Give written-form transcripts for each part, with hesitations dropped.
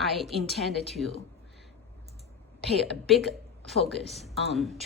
I intend to pay a big focus on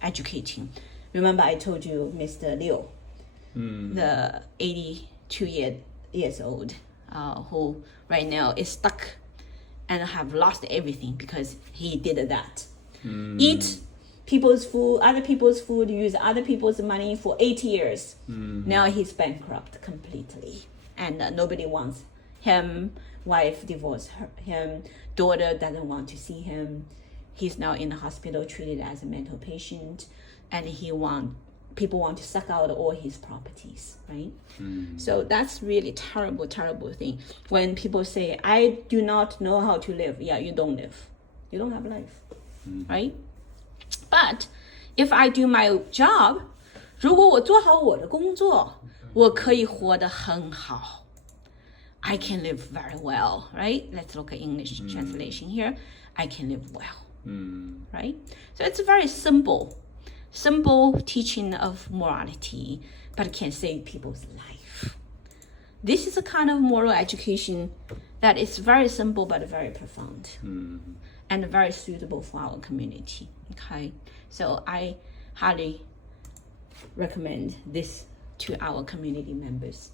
educating. Remember I told you Mr. Liu, the 82 years old, who right now is stuck and have lost everything because he did that. Eat people's food, other people's food, use other people's money for 8 years. Now he's bankrupt completely, and nobody wants him. Wife divorced him, daughter doesn't want to see him. He's now in the hospital treated as a mental patient, and people want to suck out all his properties, right? So that's really terrible thing. When people say, I do not know how to live, yeah, you don't live. You don't have life, right? But if I do my job, 如果我做好我的工作，我可以活得很好。I can live very well, right? Let's look at English translation here. I can live well, right? So it's a very simple teaching of morality, but it can save people's life. This is a kind of moral education that is very simple but very profound and very suitable for our community, okay? So I highly recommend this to our community members,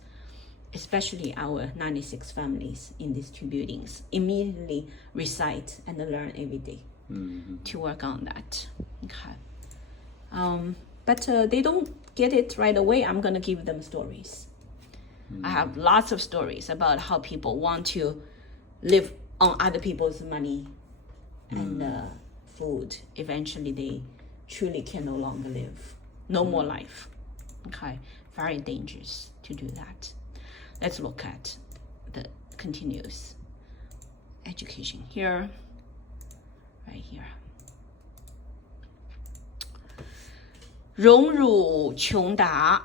especially our 96 families in these 2 buildings. Immediately recite and learn every day to work on that, okay? But they don't get it right away. I'm going to give them stories. I have lots of stories about how people want to live on other people's money and food. Eventually, they truly can no longer live. No more life. Okay, very dangerous to do that. Let's look at the continuous education here, right here. 荣辱穷达.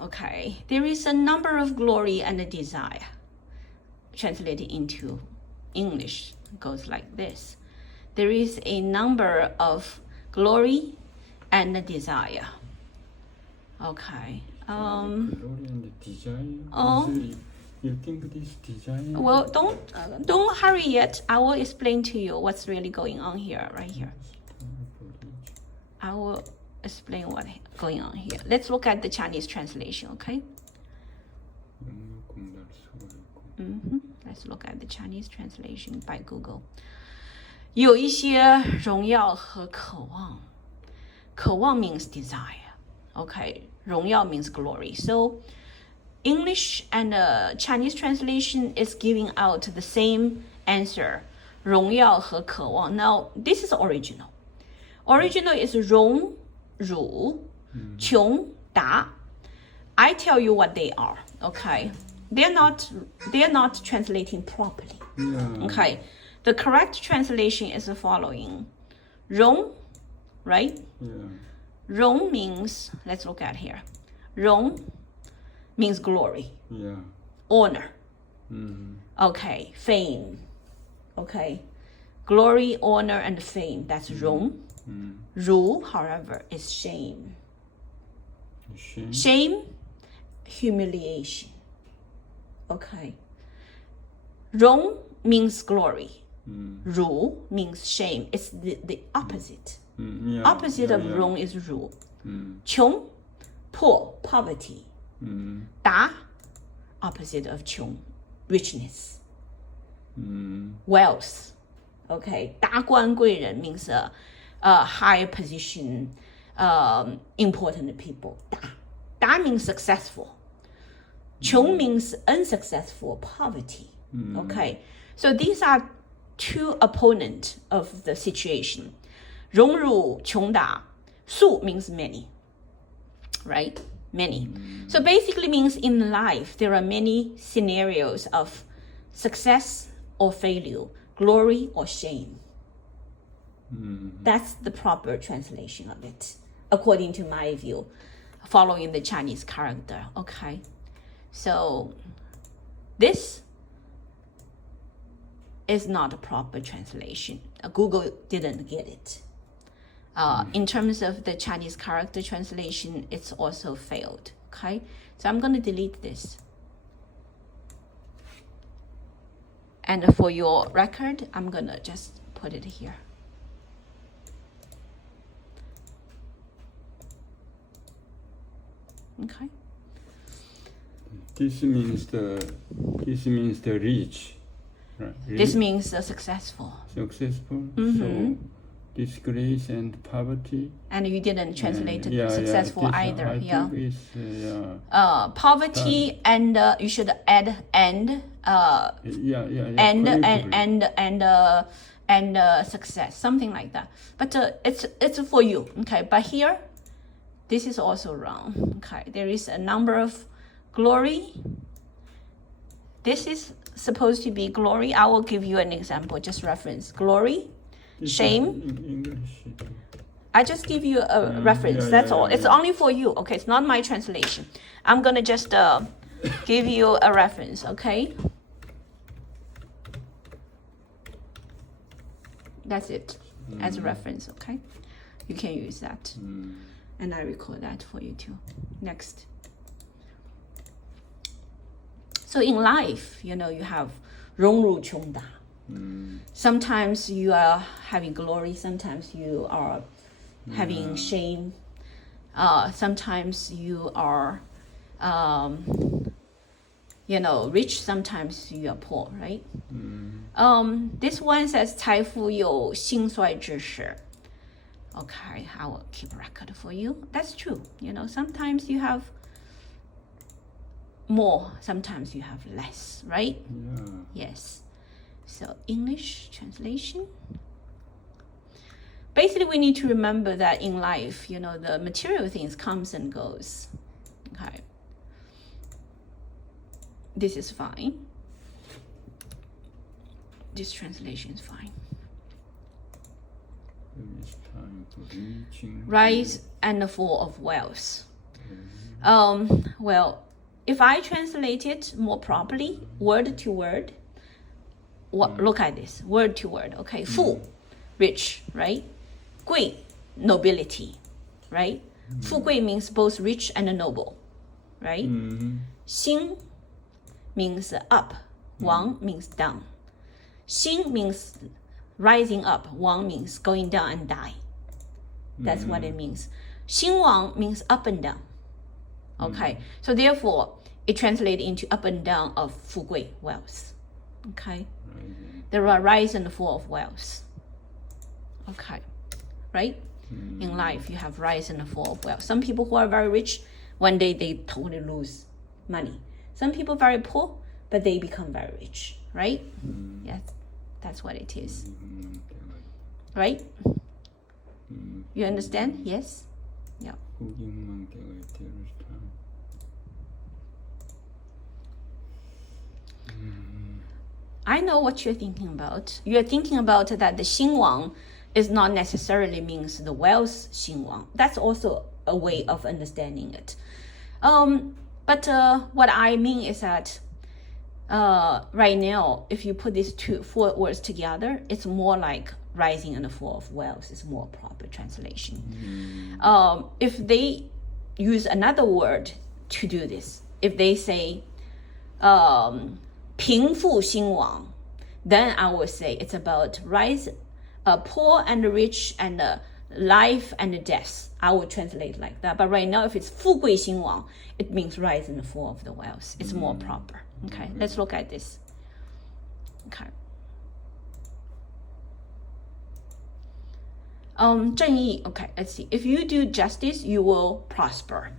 Okay, there is a number of glory and a desire. Translated into English goes like this. There is a number of glory and a desire. Okay. Glory and desire. You think this desire? Well, don't hurry yet. I will explain to you what's really going on here, right here. I will explain what's going on here. Let's look at the Chinese translation, okay? Let's look at the Chinese translation by Google. 有一些荣耀和渴望. 渴望 means desire. Okay, 荣耀 means glory. So English and Chinese translation is giving out the same answer. 荣耀和渴望. Now, this is original. Original is 荣辱穷达. I tell you what they are, okay? They're not translating properly. Okay. The correct translation is the following. 荣, right? Rong means, let's look at here. Rong means glory, honor. Okay, fame. Okay, glory, honor, and fame. That's Rong. Ru, however, is shame. Shame, humiliation. Okay. Rong means glory. Ru means shame. It's the opposite. Opposite of Rong is Ru. Qiong, poor, poverty. Da, opposite of Qiong, richness. Wealth. Okay. 达官贵人 means a high position, important people. Da means successful. Qiong means unsuccessful, poverty. Okay. So these are 2 opponents of the situation. 荣辱穷达. Su means many, right? Many. So basically means in life there are many scenarios of success or failure, glory or shame. That's the proper translation of it, according to my view, following the Chinese character. Okay. So this is not a proper translation. Google didn't get it. In terms of the Chinese character translation, it's also failed. Okay, so I'm going to delete this. And for your record, I'm gonna just put it here. Okay. This means the rich, right? This means successful. Successful. Mm-hmm. So disgrace and poverty. And you didn't translate Yeah, successful this, either. I Yeah. think it's, Poverty and you should add and. And success, something like that. But it's for you, okay? But here, this is also wrong, okay? There is a number of glory. This is supposed to be glory. I will give you an example, just reference. Glory, shame. English. I just give you a reference, that's all. It's only for you, okay? It's not my translation. I'm gonna just give you a reference, okay? That's it, as a reference, okay? You can use that. And I record that for you too. Next. So in life, you know, you have 荣辱穷达. Sometimes you are having glory, sometimes you are having shame. Sometimes you are, you know, rich, sometimes you are poor, right? This one says 财富有兴衰之时. Okay, I will keep record for you. That's true. You know, sometimes you have more, sometimes you have less, right? Yeah. Yes. So English translation. Basically, we need to remember that in life, you know, the material things comes and goes. Okay. This is fine. This translation is fine. It's time for reaching. Rise and fall of wealth. Well, if I translate it more properly, word to word, look at this, word to word, okay? 富, rich, right? 贵, nobility, right? 富贵 means both rich and noble, right? 兴 means up, 亡 means down. 兴 means rising up, 亡 means going down and die. That's what it means. 兴亡 means up and down. Okay, so therefore, it translates into up and down of 富贵, wealth. Okay, there are rise and fall of wealth. Okay, right? In life, you have rise and fall of wealth. Some people who are very rich, one day they totally lose money. Some people very poor, but they become very rich, right? Yes, that's what it is. Right? You understand? Yes? Yeah. I know what you're thinking about. You're thinking about that the 兴亡 is not necessarily means the wealth 兴亡. That's also a way of understanding it. But what I mean is that right now, if you put these four words together, it's more like rising and the fall of wealth is more proper translation. If they use another word to do this, if they say 贫富兴亡, then I will say it's about rise, poor and rich and life and death. I will translate like that. But right now, if it's 富贵兴亡, it means rise and fall of the wealth. It's more proper. Okay, let's look at this. Okay. 正义, okay, let's see. If you do justice, you will prosper.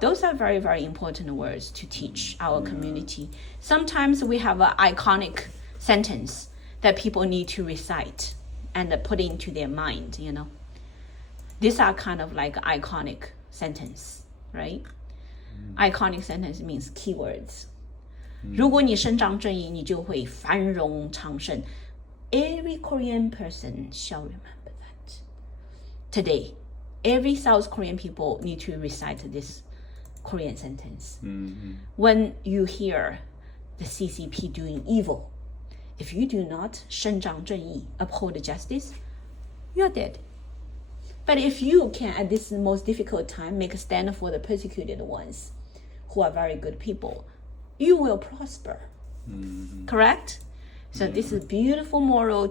Those are very, very important words to teach our community. Sometimes we have an iconic sentence that people need to recite and put into their mind, you know. These are kind of like iconic sentence, right? Iconic sentence means keywords. 如果你伸张正义，你就会繁荣昌盛. Every Korean person shall remember that. Today, every South Korean people need to recite this Korean sentence. When you hear the CCP doing evil, if you do not 伸张正义, uphold justice, you're dead. But if you can, at this most difficult time, make a stand for the persecuted ones, who are very good people, you will prosper. Correct? So this is beautiful moral